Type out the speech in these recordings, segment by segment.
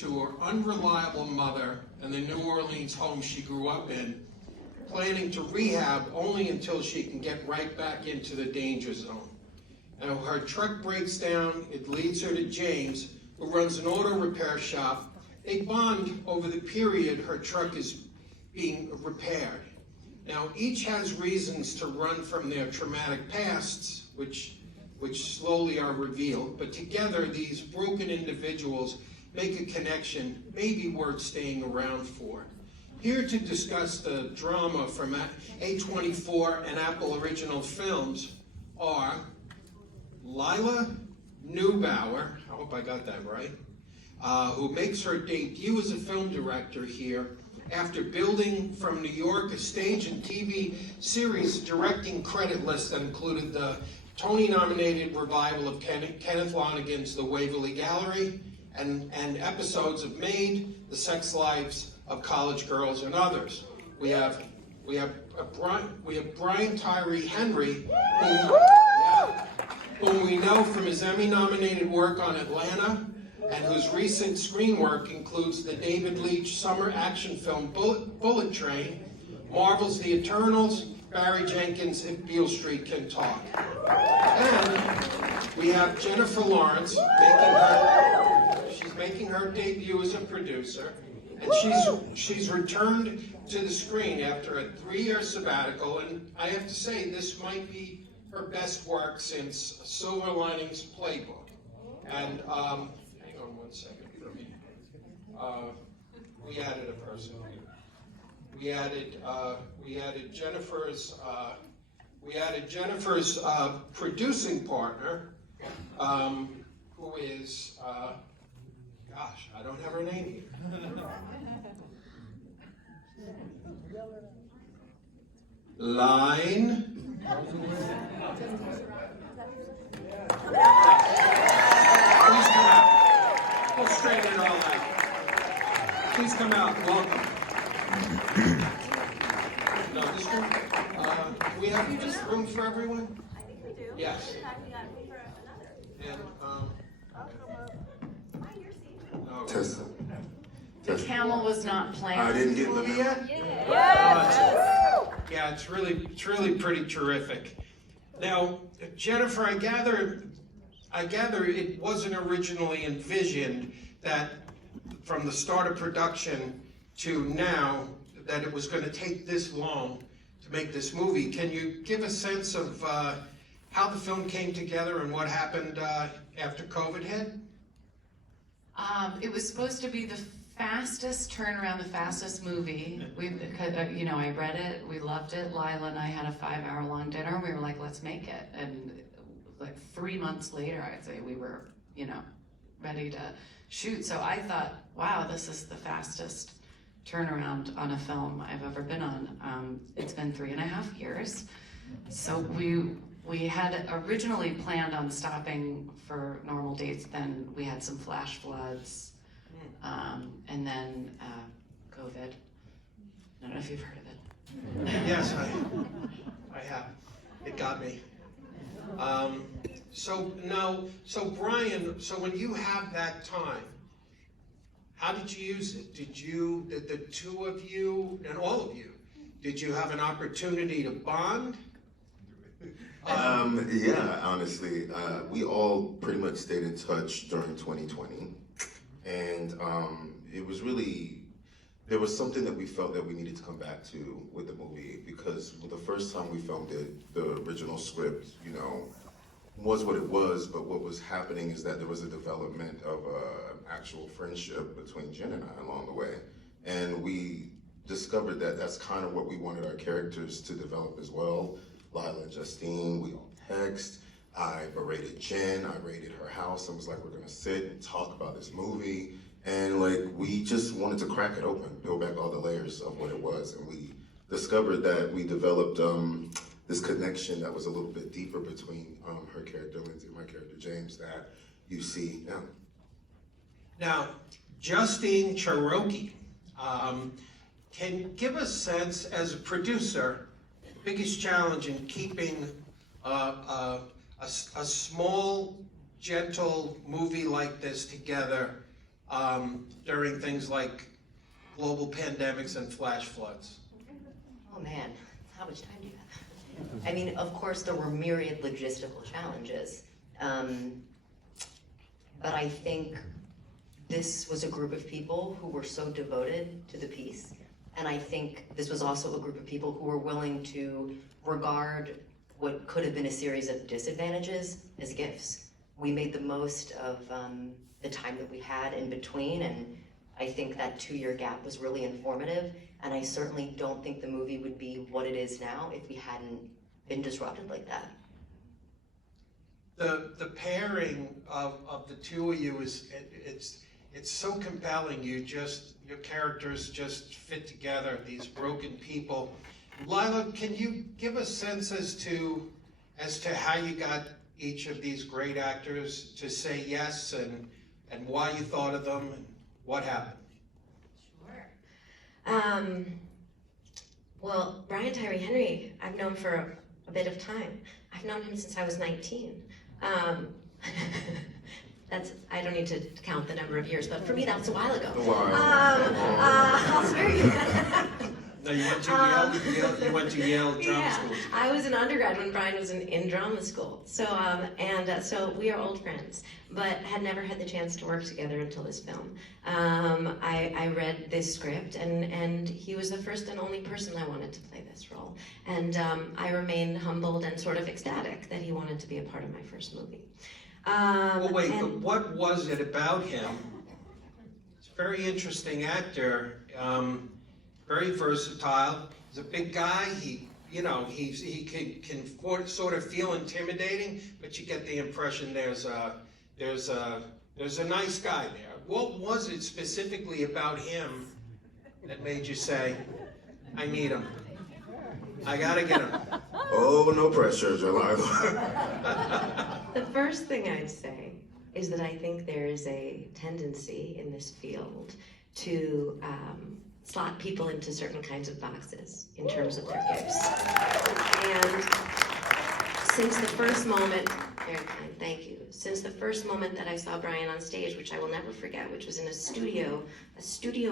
to her unreliable mother and the New Orleans home she grew up in, planning to rehab only until she can get right back into the danger zone. And when her truck breaks down, it leads her to James, who runs an auto repair shop. They bond over the period her truck is being repaired. Now, each has reasons to run from their traumatic pasts, which slowly are revealed, but together these broken individuals make a connection maybe worth staying around for. Here to discuss the drama from A24 and Apple Original Films are Lila Neugebauer, I hope I got that right, who makes her debut as a film director here after building from New York a stage and TV series directing credit list that included the Tony-nominated revival of Kenneth Lonergan's The Waverly Gallery and episodes of Maid, The Sex Lives of College Girls, and others. We have Brian Tyree Henry, whom we know from his Emmy-nominated work on Atlanta, and whose recent screen work includes the David Leitch summer action film Bullet Train, Marvel's The Eternals, Barry Jenkins' If Beale Street Can Talk. And we have Jennifer Lawrence making her debut as a producer, and she's returned to the screen after a 3-year sabbatical, and I have to say this might be her best work since Silver Linings Playbook. And hang on one second for me. We added a person. We added Jennifer's producing partner, who is gosh, I don't have her name here. Line. Please come out. We'll straighten it all out. Please come out. Welcome. No, this room. Do we have this room for everyone? I think we do. Yes. In fact, we got room for another. And Find your seat. no. Tessa. The camel was not planned. I didn't get in the Movie middle. yet? Yes. Yeah, it's really pretty terrific. Now, Jennifer, I gather it wasn't originally envisioned that from the start of production to now that it was going to take this long to make this movie. Can you give a sense of how the film came together and what happened after COVID hit? It was supposed to be the fastest turnaround, the fastest movie. I read it, we loved it. Lila and I had a 5-hour-long dinner, and we were like, let's make it. And like 3 months later, I'd say we were, ready to shoot. So I thought, wow, this is the fastest turnaround on a film I've ever been on. It's been 3.5 years. So we had originally planned on stopping for normal dates, then we had some flash floods, and then COVID. I don't know if you've heard of it. Yes, I have. It got me. So Brian, so when you have that time, how did you use it? Did the two of you, and all of you, did you have an opportunity to bond? Yeah, honestly, we all pretty much stayed in touch during 2020, and it was really, there was something that we felt that we needed to come back to with the movie, because the first time we filmed it, the original script, was what it was, but what was happening is that there was a development of an actual friendship between Jen and I along the way, and we discovered that that's kind of what we wanted our characters to develop as well. Lila and Justine, we all text. I berated Jen, I raided her house, and was like, we're gonna sit and talk about this movie. And we just wanted to crack it open, peel back all the layers of what it was. And we discovered that we developed this connection that was a little bit deeper between her character, Lindsay, and my character, James, that you see now. Now, Justine Cherokee, can you give a sense as a producer, biggest challenge in keeping a small, gentle movie like this together during things like global pandemics and flash floods? Oh man, how much time do you have? I mean, of course, there were myriad logistical challenges. But I think this was a group of people who were so devoted to the piece. And I think this was also a group of people who were willing to regard what could have been a series of disadvantages as gifts. We made the most of the time that we had in between, and I think that 2-year gap was really informative, and I certainly don't think the movie would be what it is now if we hadn't been disrupted like that. The pairing of the two of you it's so compelling. Your characters just fit together, these broken people. Lila, can you give a sense as to how you got each of these great actors to say yes, and why you thought of them and what happened? Sure. Well, Brian Tyree Henry, I've known for a bit of time. I've known him since I was 19. I don't need to count the number of years, but for me that's a while ago. I'll spare you. No, you went to Yale. You went to Yale Drama School. I was an undergrad when Brian was in drama school. So so we are old friends, but had never had the chance to work together until this film. I read this script, and he was the first and only person I wanted to play this role. And I remain humbled and sort of ecstatic that he wanted to be a part of my first movie. Well, wait, but what was it about him? He's a very interesting actor. Very versatile. He's a big guy. He can sort of feel intimidating, but you get the impression there's a nice guy there. What was it specifically about him that made you say, I need him? I gotta get him. Oh, no pressure, Delilah. The first thing I'd say is that I think there is a tendency in this field to slot people into certain kinds of boxes in terms of their gifts. And since the first moment, very kind, thank you. Since the first moment that I saw Brian on stage, which I will never forget, which was in a studio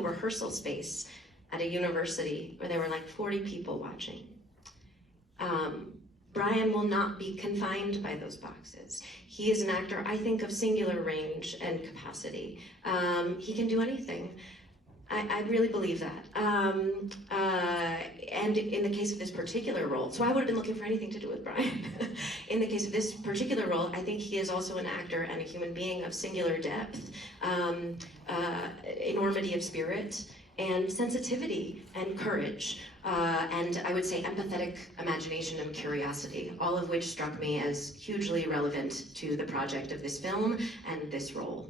rehearsal space at a university where there were like 40 people watching. Brian will not be confined by those boxes. He is an actor, I think, of singular range and capacity. He can do anything. I really believe that. And in the case of this particular role, so I would have been looking for anything to do with Brian. In the case of this particular role, I think he is also an actor and a human being of singular depth, enormity of spirit, and sensitivity and courage, and I would say empathetic imagination and curiosity, all of which struck me as hugely relevant to the project of this film and this role.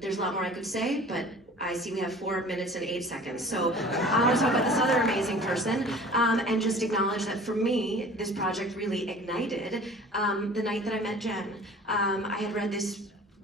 There's a lot more I could say, but I see we have 4 minutes and 8 seconds, so I want to talk about this other amazing person, and just acknowledge that for me, this project really ignited the night that I met Jen. I had read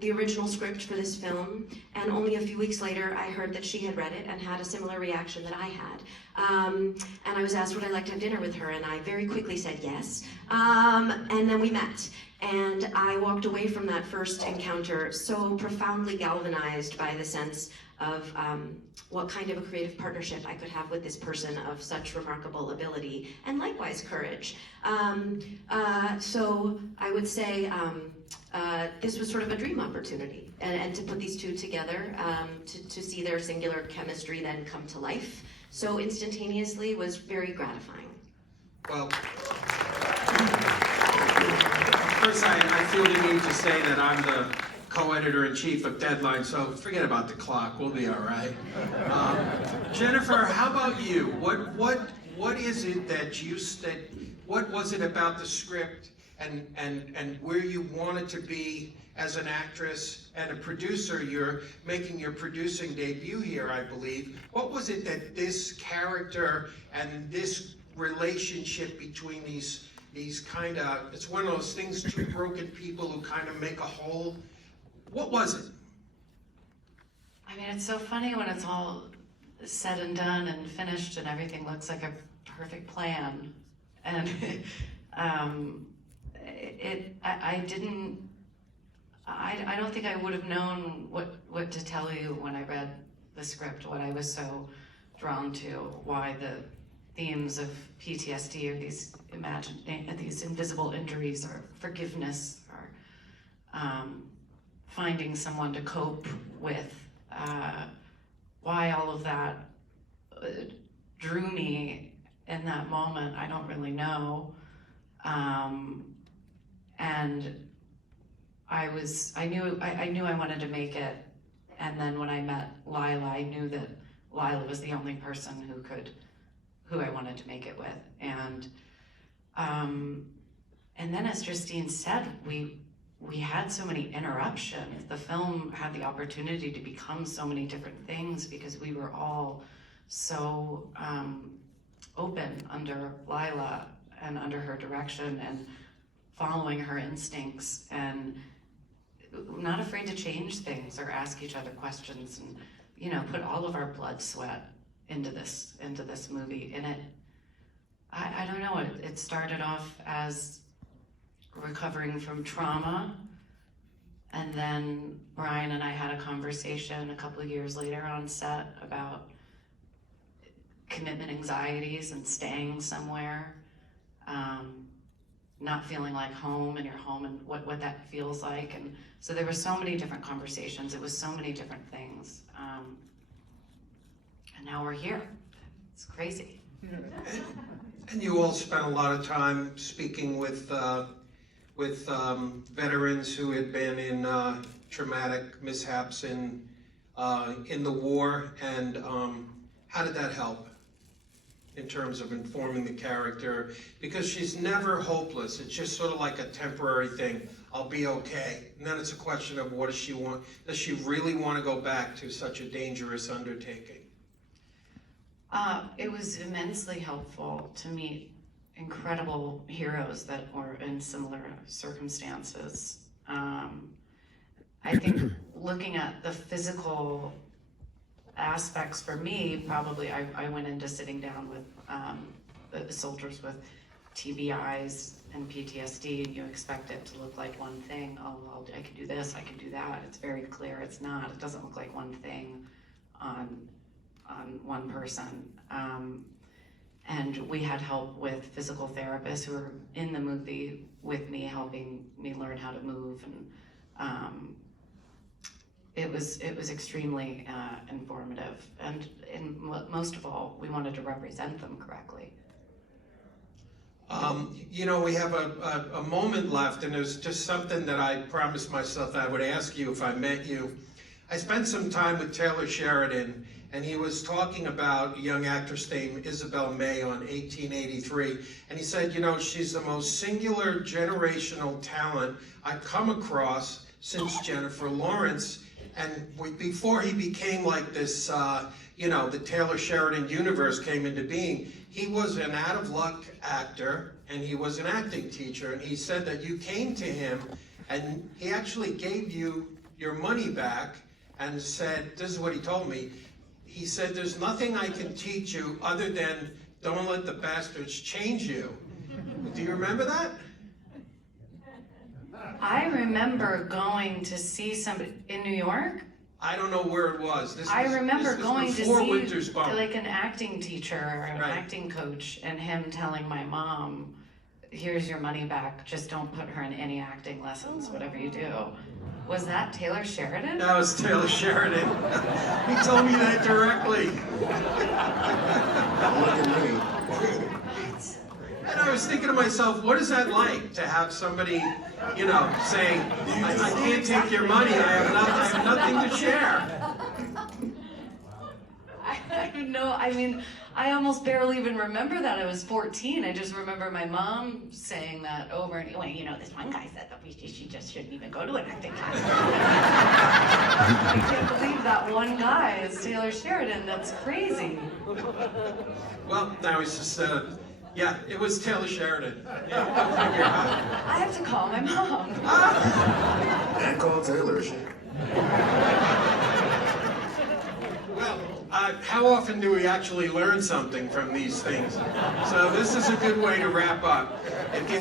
the original script for this film, and only a few weeks later I heard that she had read it and had a similar reaction that I had. And I was asked would I like to have dinner with her, and I very quickly said yes. And then we met. And I walked away from that first encounter so profoundly galvanized by the sense of what kind of a creative partnership I could have with this person of such remarkable ability and likewise courage. So I would say this was sort of a dream opportunity, and to put these two together, to see their singular chemistry then come to life so instantaneously was very gratifying. Well, first I feel the need to say that I'm the co-editor-in-chief of Deadline, so forget about the clock, we'll be all right. Jennifer, how about you? What is it what was it about the script and where you wanted to be as an actress and a producer? You're making your producing debut here, I believe. What was it that this character and this relationship between these kind of, it's one of those things, two broken people who kind of make a whole. What was it? I mean, it's so funny when it's all said and done and finished and everything looks like a perfect plan. And I don't think I would have known what to tell you when I read the script, what I was so drawn to, why the themes of PTSD or these invisible injuries or forgiveness or finding someone to cope with, why all of that drew me in that moment, I don't really know. And I knew I wanted to make it, and then when I met Lila, I knew that Lila was the only person who I wanted to make it with. And then as Justine said, we had so many interruptions. The film had the opportunity to become so many different things because we were all so open under Lila and under her direction and following her instincts and not afraid to change things or ask each other questions and, you know, put all of our blood, sweat into this movie. And I don't know, it started off as recovering from trauma, and then Brian and I had a conversation a couple of years later on set about commitment anxieties and staying somewhere, not feeling like home in your home and what that feels like. And so there were so many different conversations. It was so many different things. And now we're here. It's crazy. And you all spent a lot of time speaking with veterans who had been in traumatic mishaps in the war, and how did that help in terms of informing the character? Because she's never hopeless. It's just sort of like a temporary thing. I'll be okay. And then it's a question of what does she want? Does she really want to go back to such a dangerous undertaking? It was immensely helpful to meet incredible heroes that were in similar circumstances. I think looking at the physical aspects for me, probably I went into sitting down with the soldiers with TBIs and PTSD, and you expect it to look like one thing. Oh, well, I can do this, I can do that. It's very clear it's not. It doesn't look like one thing on one person. And we had help with physical therapists who were in the movie with me, helping me learn how to move, and it was extremely informative. And most of all, we wanted to represent them correctly. You know, we have a moment left, and there's just something that I promised myself I would ask you if I met you. I spent some time with Taylor Sheridan, and he was talking about a young actress named Isabel May on 1883, and he said, you know, she's the most singular generational talent I've come across since Jennifer Lawrence. And before he became like this, you know, the Taylor Sheridan universe came into being, he was an out-of-luck actor, and he was an acting teacher, and he said that you came to him, and he actually gave you your money back and said, this is what he told me, he said, there's nothing I can teach you other than don't let the bastards change you. Do you remember that? I remember going to see somebody in New York. I don't know where it was. I remember going to Winter's see Bump. like an acting teacher or an Right. acting coach, and him telling my mom, here's your money back, just don't put her in any acting lessons, whatever you do. Was that Taylor Sheridan? That was Taylor Sheridan. He told me that directly. Look at me. And I was thinking to myself, what is that like to have somebody, you know, saying, I can't take your money, I have nothing to share. I don't know. I mean, I almost barely even remember that. I was 14. I just remember my mom saying that over and over. You know, this one guy said that she just shouldn't even go to an acting class. I can't believe that one guy is Taylor Sheridan. That's crazy. Well, now he's just, yeah, it was Taylor Sheridan. Yeah, go figure out. I have to call my mom. And call Taylor. Well, how often do we actually learn something from these things? So this is a good way to wrap up. If you